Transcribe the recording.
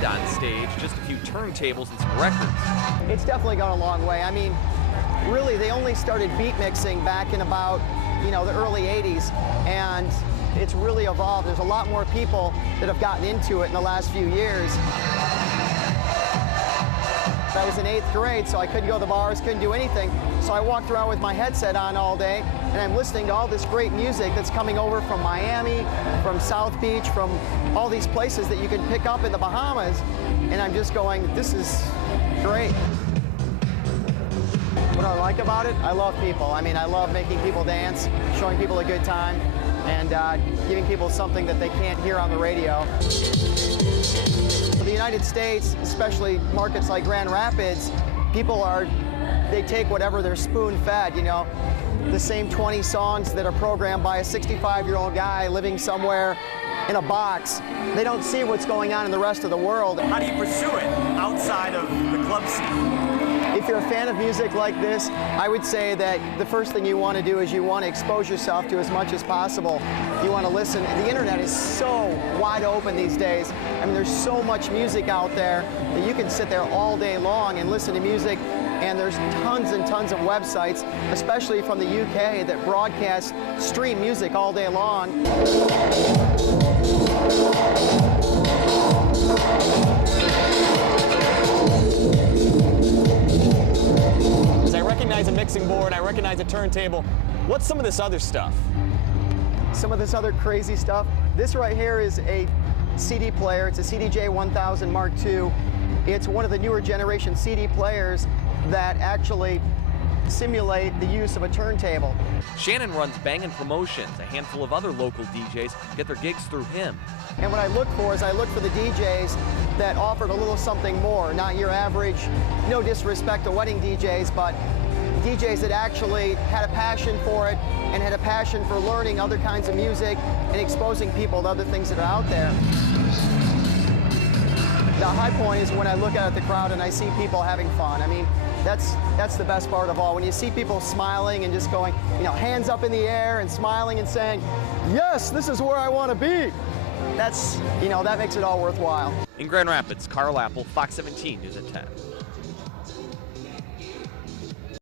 band on stage, just a few turntables and some records. It's definitely gone a long way. I mean, really, they only started beat mixing back in about, the early 80s, and it's really evolved. There's a lot more people that have gotten into it in the last few years. I was in 8th grade, so I couldn't go to the bars, couldn't do anything. So I walked around with my headset on all day, and I'm listening to all this great music that's coming over from Miami, from South Beach, from all these places that you can pick up in the Bahamas. And I'm just going, this is great. What I like about it, I love people. I mean, I love making people dance, showing people a good time, and giving people something that they can't hear on the radio. The United States, especially markets like Grand Rapids, they take whatever they're spoon-fed, the same 20 songs that are programmed by a 65-year-old guy living somewhere in a box. They don't see what's going on in the rest of the world. How do you pursue it outside of the club scene? If you're a fan of music like this, I would say that the first thing you want to do is you want to expose yourself to as much as possible. You want to listen. The internet is so wide open these days. I mean, there's so much music out there that you can sit there all day long and listen to music. And there's tons and tons of websites, especially from the UK, that broadcast, stream music all day long. I recognize a mixing board, I recognize a turntable. What's some of this other stuff? Some of this other crazy stuff. This right here is a CD player. It's a CDJ 1000 Mark II. It's one of the newer generation CD players that actually simulate the use of a turntable. Shannon runs Bangin Promotions. A handful of other local DJs get their gigs through him. And what I look for is I look for the DJs that offered a little something more, not your average, no disrespect to wedding DJs, but DJs that actually had a passion for it and had a passion for learning other kinds of music and exposing people to other things that are out there. The high point is when I look out at the crowd and I see people having fun. I mean, that's the best part of all. When you see people smiling and just going, hands up in the air and smiling and saying, yes, this is where I want to be. That makes it all worthwhile. In Grand Rapids, Carl Apple, Fox 17 News at 10.